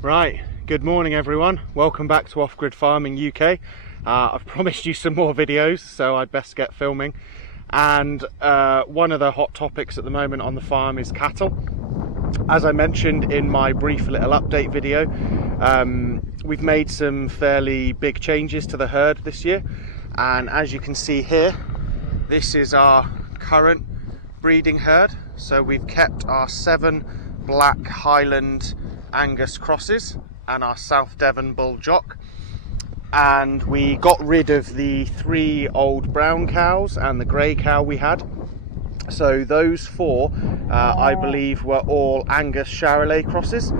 Right, good morning everyone. Welcome back to Off-Grid Farming UK. I've promised you some more videos, so I'd best get filming. And one of the hot topics at the moment on the farm is cattle. As I mentioned in my brief little update video, we've made some fairly big changes to the herd this year. And as you can see here, this is our current breeding herd. So we've kept our 7 black Highland Angus crosses and our South Devon bull jock, and we got rid of the 3 old brown cows and the grey cow we had. So those 4 I believe were all Angus Charolais crosses,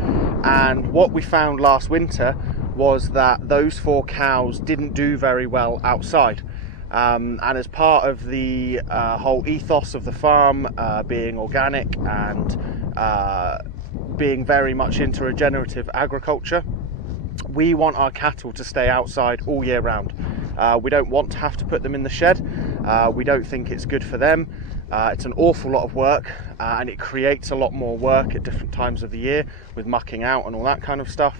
and what we found last winter was that those 4 cows didn't do very well outside. And as part of the whole ethos of the farm, being organic and being very much into regenerative agriculture, we want our cattle to stay outside all year round. We don't want to have to put them in the shed. We don't think it's good for them. It's an awful lot of work, and it creates a lot more work at different times of the year with mucking out and all that kind of stuff.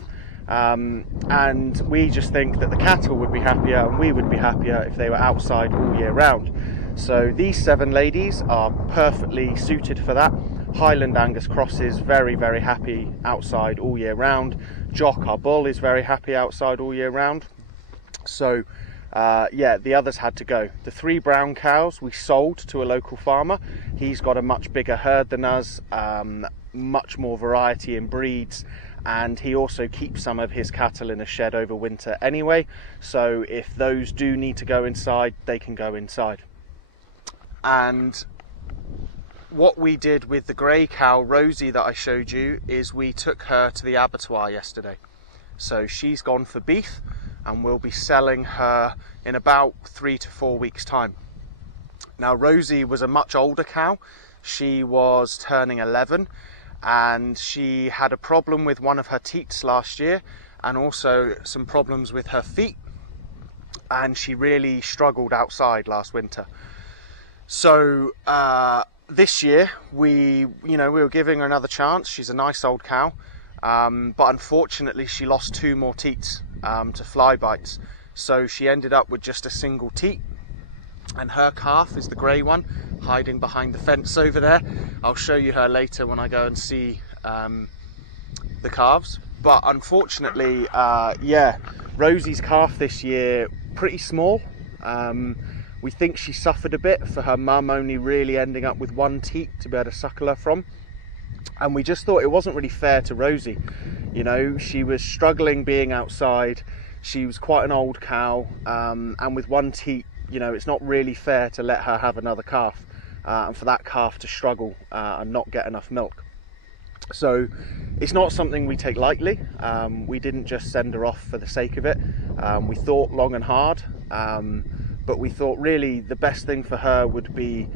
And we just think that the cattle would be happier and we would be happier if they were outside all year round. So these 7 ladies are perfectly suited for that. Highland Angus crosses, very, very happy outside all year round. Jock, our bull, is very happy outside all year round. So yeah, the others had to go. The 3 brown cows we sold to a local farmer. He's got a much bigger herd than us, much more variety in breeds, and he also keeps some of his cattle in a shed over winter anyway. So if those do need to go inside, they can go inside. And what we did with the grey cow, Rosie, that I showed you, is we took her to the abattoir yesterday. So she's gone for beef, and we'll be selling her in about 3 to 4 weeks' time. Now, Rosie was a much older cow. She was turning 11, and she had a problem with one of her teats last year, and also some problems with her feet, and she really struggled outside last winter. So this year we were giving her another chance. She's a nice old cow, but unfortunately she lost 2 more teats to fly bites, so she ended up with just a single teat, and her calf is the grey one hiding behind the fence over there. I'll show you her later when I go and see the calves. But unfortunately, yeah, Rosie's calf this year pretty small. We think she suffered a bit for her mum only really ending up with 1 teat to be able to suckle her from. And we just thought it wasn't really fair to Rosie. You know, she was struggling being outside. She was quite an old cow, and with 1 teat, you know, it's not really fair to let her have another calf, and for that calf to struggle and not get enough milk. So it's not something we take lightly. We didn't just send her off for the sake of it. We thought long and hard. But we thought really the best thing for her would be,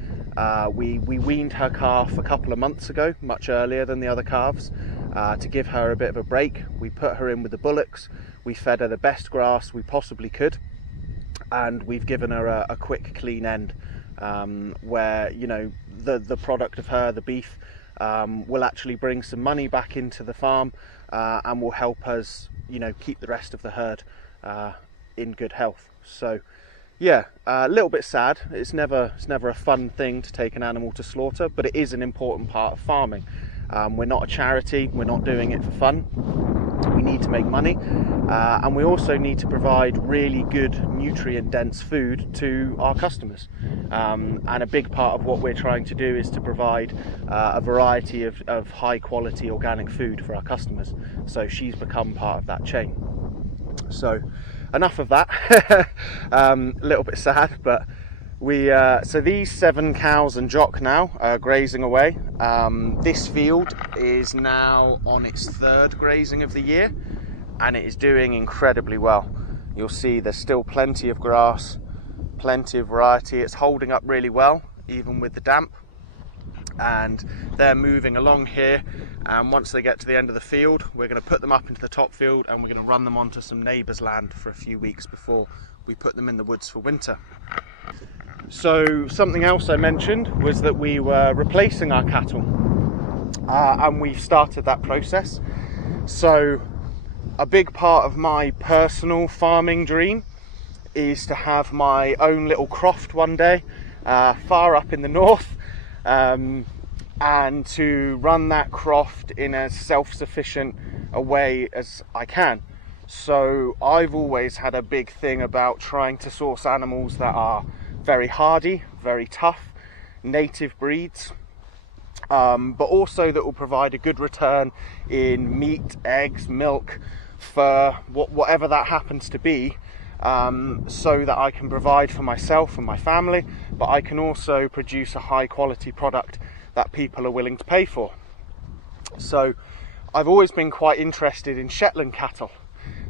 we weaned her calf a couple of months ago, much earlier than the other calves, to give her a bit of a break. We put her in with the bullocks, we fed her the best grass we possibly could, and we've given her a quick clean end, where, you know, the product of her, the beef, will actually bring some money back into the farm, and will help us, you know, keep the rest of the herd in good health. So yeah, a little bit sad. It's never a fun thing to take an animal to slaughter, but it is an important part of farming. We're not a charity, we're not doing it for fun. We need to make money, and we also need to provide really good nutrient-dense food to our customers. And a big part of what we're trying to do is to provide a variety of high-quality organic food for our customers. So she's become part of that chain. So enough of that. A little bit sad, but so these 7 cows and jock now are grazing away. This field is now on its 3rd grazing of the year, and it is doing incredibly well. You'll see there's still plenty of grass, plenty of variety. It's holding up really well, even with the damp. And they're moving along here, and once they get to the end of the field, we're going to put them up into the top field, and we're going to run them onto some neighbours' land for a few weeks before we put them in the woods for winter. So something else I mentioned was that we were replacing our cattle, and we've started that process. So a big part of my personal farming dream is to have my own little croft one day, far up in the north, and to run that croft in as self-sufficient a way as I can. So I've always had a big thing about trying to source animals that are very hardy, very tough, native breeds, but also that will provide a good return in meat, eggs, milk, fur, whatever that happens to be, so that I can provide for myself and my family, but I can also produce a high quality product that people are willing to pay for. So I've always been quite interested in Shetland cattle.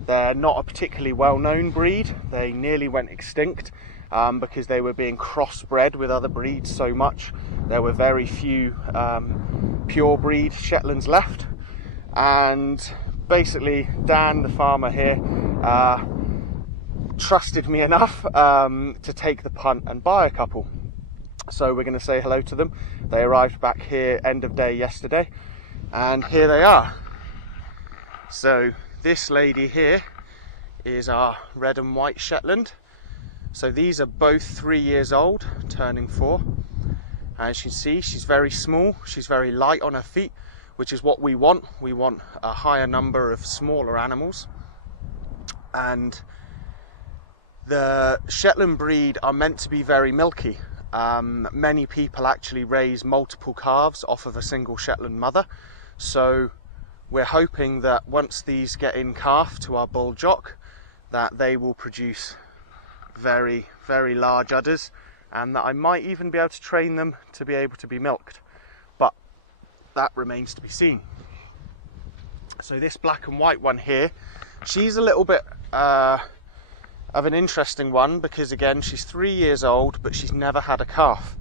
They're not a particularly well-known breed. They nearly went extinct because they were being crossbred with other breeds so much. There were very few pure breed Shetlands left, and basically Dan, the farmer here, trusted me enough to take the punt and buy a couple. So we're going to say hello to them. They arrived back here end of day yesterday, and here they are. So this lady here is our red and white Shetland. So these are both 3 years old, turning 4. As you can see, she's very small, she's very light on her feet, which is what we want. We want a higher number of smaller animals. And the Shetland breed are meant to be very milky. Many people actually raise multiple calves off of a single Shetland mother. So we're hoping that once these get in calf to our bull jock, that they will produce very, very large udders, and that I might even be able to train them to be able to be milked. But that remains to be seen. So this black and white one here, she's a little bit of an interesting one, because again, she's 3 years old, but she's never had a calf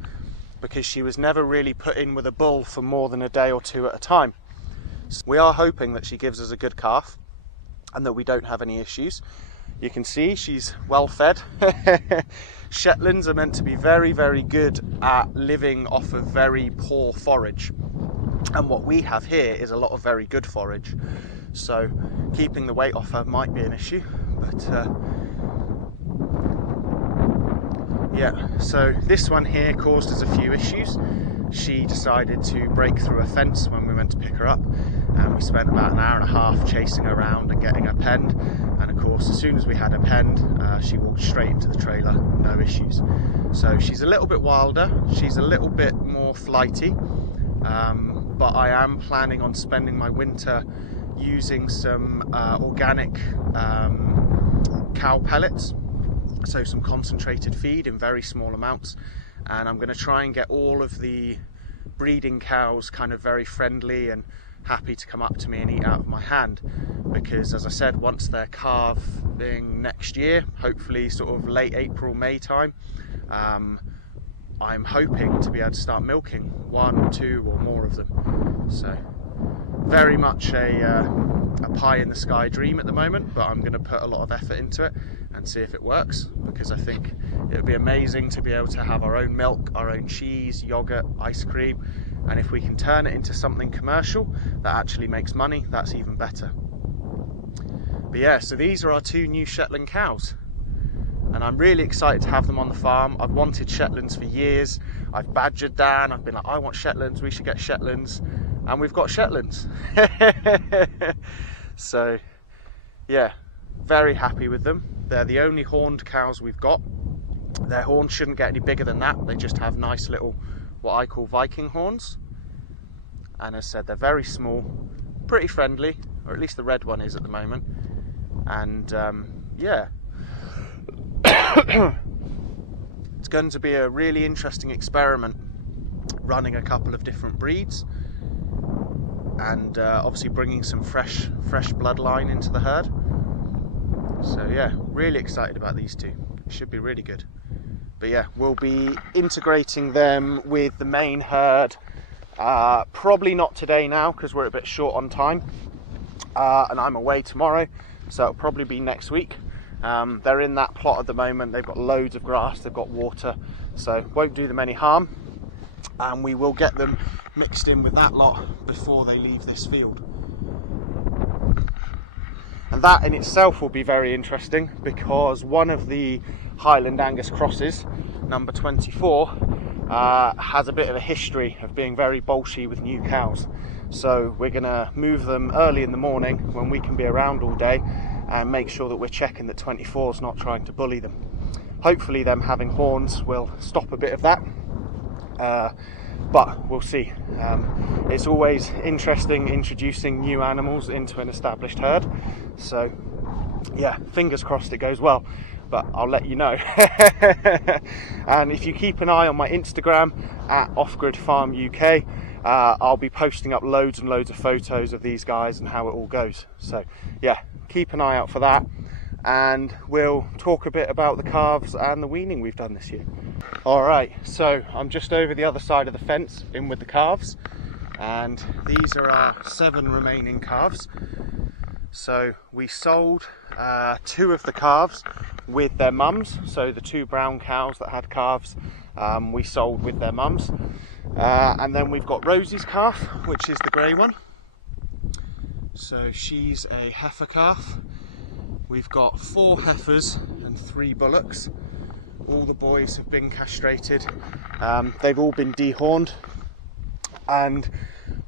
because she was never really put in with a bull for more than a day or two at a time. So we are hoping that she gives us a good calf and that we don't have any issues. You can see she's well fed. Shetlands are meant to be very, very good at living off of very poor forage, and what we have here is a lot of very good forage, so keeping the weight off her might be an issue. But yeah, so this one here caused us a few issues. She decided to break through a fence when we went to pick her up, and we spent about an hour and a half chasing her around and getting her penned. And of course, as soon as we had her penned, she walked straight into the trailer, no issues. So she's a little bit wilder, she's a little bit more flighty, but I am planning on spending my winter using some organic cow pellets, so some concentrated feed in very small amounts, and I'm going to try and get all of the breeding cows kind of very friendly and happy to come up to me and eat out of my hand, because as I said, once they're calving next year, hopefully sort of late April, May time, I'm hoping to be able to start milking 1, 2 or more of them. So very much a pie in the sky dream at the moment, but I'm going to put a lot of effort into it and see if it works, because I think it would be amazing to be able to have our own milk, our own cheese, yogurt, ice cream, and if we can turn it into something commercial that actually makes money, that's even better. But yeah, so these are our 2 new Shetland cows, and I'm really excited to have them on the farm. I've wanted Shetlands for years. I've badgered Dan, I've been like, I want Shetlands, we should get Shetlands, and we've got Shetlands. So yeah, very happy with them. They're the only horned cows we've got. Their horns shouldn't get any bigger than that. They just have nice little, what I call Viking horns. And as I said, they're very small, pretty friendly, or at least the red one is at the moment. And yeah, it's going to be a really interesting experiment running a couple of different breeds, and obviously bringing some fresh bloodline into the herd. So yeah, really excited about these 2. Should be really good. But yeah, we'll be integrating them with the main herd, probably not today now because we're a bit short on time, and I'm away tomorrow, so it'll probably be next week. They're in that plot at the moment, they've got loads of grass, they've got water, so won't do them any harm, and we will get them mixed in with that lot before they leave this field. And that in itself will be very interesting, because one of the Highland Angus crosses, number 24, has a bit of a history of being very bolshy with new cows. So we're going to move them early in the morning when we can be around all day, and make sure that we're checking that 24's not trying to bully them. Hopefully them having horns will stop a bit of that, but we'll see. It's always interesting introducing new animals into an established herd, so yeah, fingers crossed it goes well, but I'll let you know. And if you keep an eye on my Instagram at Off-Grid Farm UK, I'll be posting up loads and loads of photos of these guys and how it all goes. So yeah, keep an eye out for that, and we'll talk a bit about the calves and the weaning we've done this year. Alright, so I'm just over the other side of the fence in with the calves, and these are our 7 remaining calves. So we sold 2 of the calves with their mums, so the 2 brown cows that had calves we sold with their mums. And then we've got Rosie's calf, which is the grey one. So she's a heifer calf. We've got 4 heifers and 3 bullocks. All the boys have been castrated. They've all been dehorned. And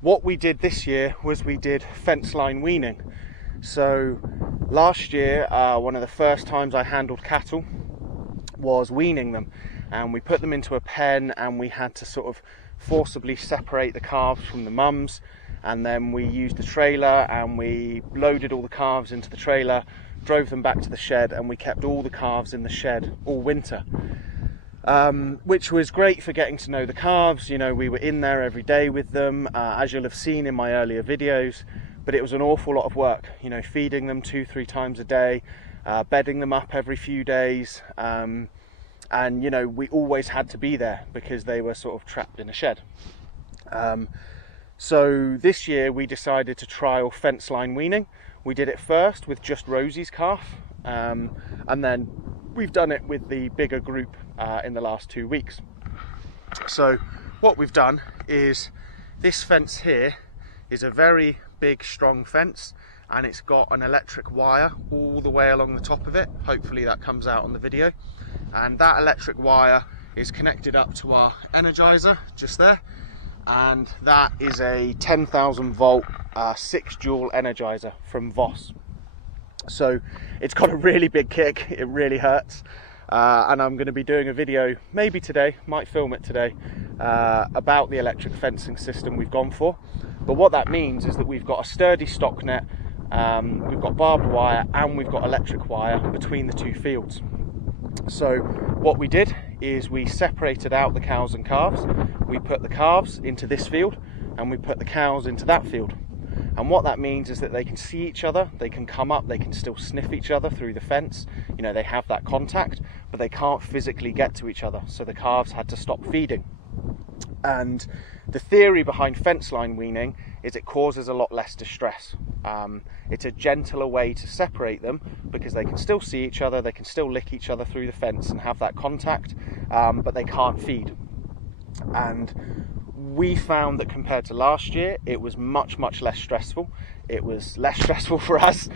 what we did this year was we did fence line weaning. So last year, one of the first times I handled cattle was weaning them, and we put them into a pen and we had to sort of forcibly separate the calves from the mums, and then we used the trailer and we loaded all the calves into the trailer, drove them back to the shed, and we kept all the calves in the shed all winter, which was great for getting to know the calves. You know, we were in there every day with them, as you'll have seen in my earlier videos, but it was an awful lot of work, you know, feeding them 2-3 times a day, bedding them up every few days, and you know, we always had to be there because they were sort of trapped in a shed. So this year we decided to trial fence line weaning. We did it first with just Rosie's calf, and then we've done it with the bigger group in the last 2 weeks. So what we've done is, this fence here is a very big strong fence, and it's got an electric wire all the way along the top of it. Hopefully that comes out on the video. And that electric wire is connected up to our energizer just there, and that is a 10,000 volt 6 joule energizer from Voss. So it's got a really big kick, it really hurts, and I'm going to be doing a video maybe today, might film it today, about the electric fencing system we've gone for. But what that means is that we've got a sturdy stock net, we've got barbed wire, and we've got electric wire between the 2 fields. So what we did is we separated out the cows and calves. We put the calves into this field and we put the cows into that field. And what that means is that they can see each other, they can come up, they can still sniff each other through the fence. You know, they have that contact, but they can't physically get to each other. So the calves had to stop feeding. And the theory behind fence line weaning is it causes a lot less distress. It's a gentler way to separate them because they can still see each other, they can still lick each other through the fence and have that contact, but they can't feed. And we found that compared to last year, it was much less stressful. It was less stressful for us.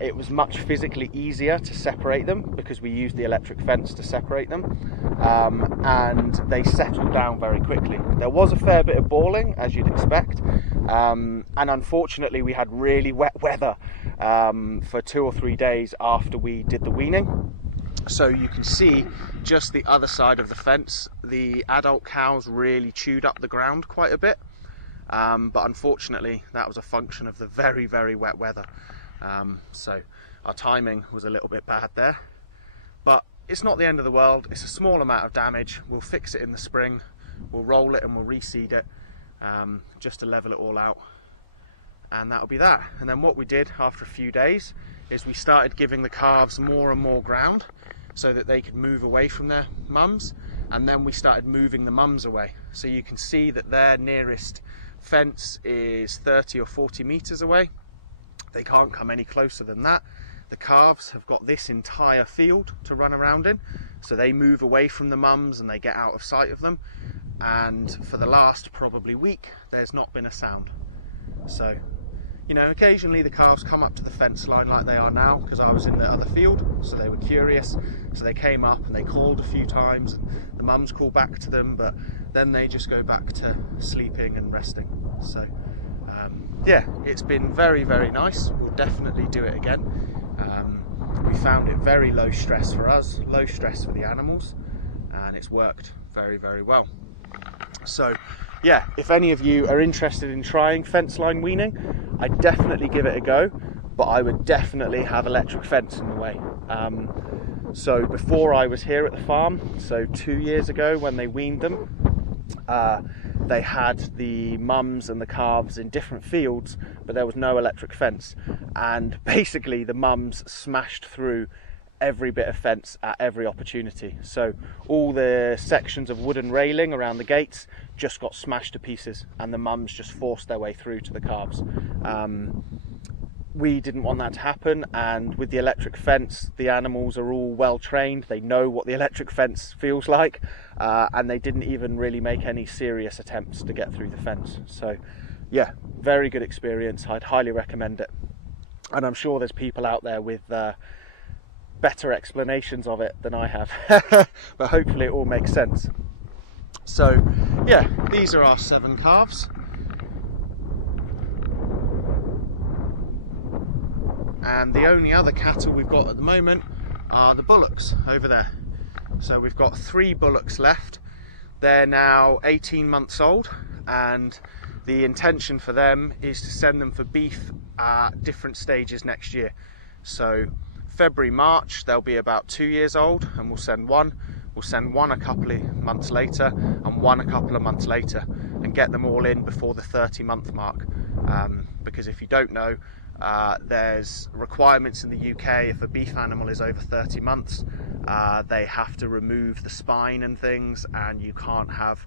It was much physically easier to separate them because we used the electric fence to separate them, and they settled down very quickly. There was a fair bit of bawling, as you'd expect, and unfortunately we had really wet weather for 2 or 3 days after we did the weaning. So you can see just the other side of the fence, the adult cows really chewed up the ground quite a bit, but unfortunately that was a function of the very wet weather. So our timing was a little bit bad there, but it's not the end of the world. It's a small amount of damage. We'll fix it in the spring, we'll roll it and we'll reseed it, just to level it all out, and that'll be that. And then what we did after a few days is we started giving the calves more and more ground so that they could move away from their mums, and then we started moving the mums away. So you can see that their nearest fence is 30 or 40 meters away. They can't come any closer than that. The calves have got this entire field to run around in, so they move away from the mums and they get out of sight of them. And for the last probably week, there's not been a sound. So you know, occasionally the calves come up to the fence line like they are now, because I was in the other field, so they were curious, so they came up and they called a few times, and the mums call back to them, but then they just go back to sleeping and resting. So yeah, it's been very, very nice. We'll definitely do it again. We found it very low stress for us, low stress for the animals, and it's worked very, very well. So yeah, if any of you are interested in trying fence line weaning, I'd definitely give it a go, but I would definitely have electric fence in the way. So before I was here at the farm, so 2 years ago when they weaned them, they had the mums and the calves in different fields, but there was no electric fence, and basically the mums smashed through every bit of fence at every opportunity. So all the sections of wooden railing around the gates just got smashed to pieces, and the mums just forced their way through to the calves. We didn't want that to happen, and with the electric fence, the animals are all well trained. They know what the electric fence feels like, and they didn't even really make any serious attempts to get through the fence. So yeah, very good experience. I'd highly recommend it, and I'm sure there's people out there with better explanations of it than I have, but hopefully it all makes sense. So yeah, these are our 7 calves. And the only other cattle we've got at the moment are the bullocks over there. So we've got 3 bullocks left. They're now 18 months old, and the intention for them is to send them for beef at different stages next year. So February, March, they'll be about 2 years old, and we'll send one. We'll send one a couple of months later, and one a couple of months later, and get them all in before the 30-month mark. Because if you don't know, there's requirements in the UK. If a beef animal is over 30 months, they have to remove the spine and things, and you can't have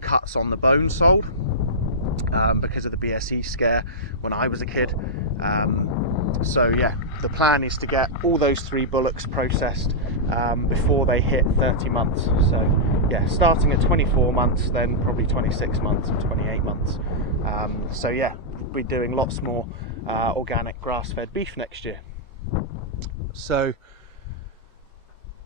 cuts on the bone sold because of the BSE scare when I was a kid. So yeah, the plan is to get all those 3 bullocks processed before they hit 30 months. So yeah, starting at 24 months, then probably 26 months and 28 months. So yeah, we'll be doing lots more organic grass-fed beef next year. So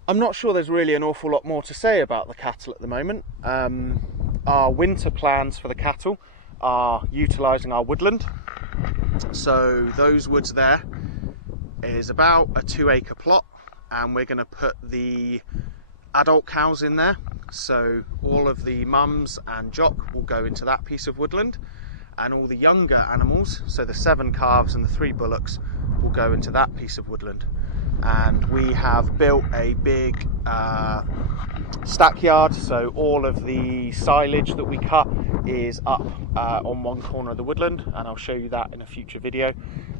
I'm not sure there's really an awful lot more to say about the cattle at the moment. Our winter plans for the cattle are utilising our woodland. So those woods there is about a 2-acre plot, and we're going to put the adult cows in there. So all of the mums and jock will go into that piece of woodland, and all the younger animals, so the 7 calves and the 3 bullocks, will go into that piece of woodland. And we have built a big stack yard, so all of the silage that we cut is up on one corner of the woodland, and I'll show you that in a future video.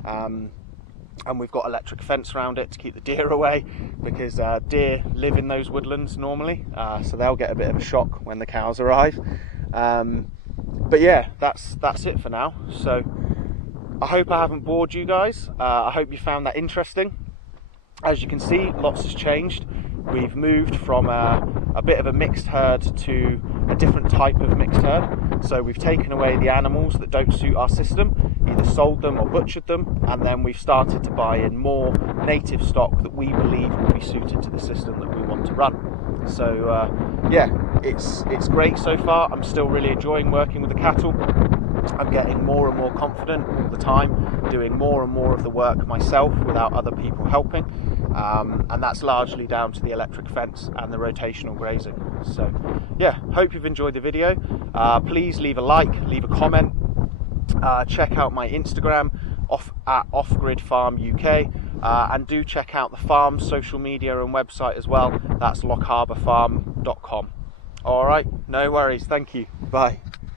And we've got electric fence around it to keep the deer away, because deer live in those woodlands normally, so they'll get a bit of a shock when the cows arrive. But yeah, that's it for now. So I hope I haven't bored you guys. I hope you found that interesting. As you can see, lots has changed. We've moved from a bit of a mixed herd to a different type of mixed herd. So we've taken away the animals that don't suit our system, either sold them or butchered them, and then we've started to buy in more native stock that we believe will be suited to the system that we want to run. So yeah, it's great so far. I'm still really enjoying working with the cattle. I'm getting more and more confident all the time, doing more and more of the work myself without other people helping, and that's largely down to the electric fence and the rotational grazing. So yeah, hope you've enjoyed the video. Please leave a like, leave a comment, check out my Instagram at Off-Grid Farm UK, and do check out the farm's social media and website as well. That's lockharbourfarm.com. Alright, no worries, thank you, bye.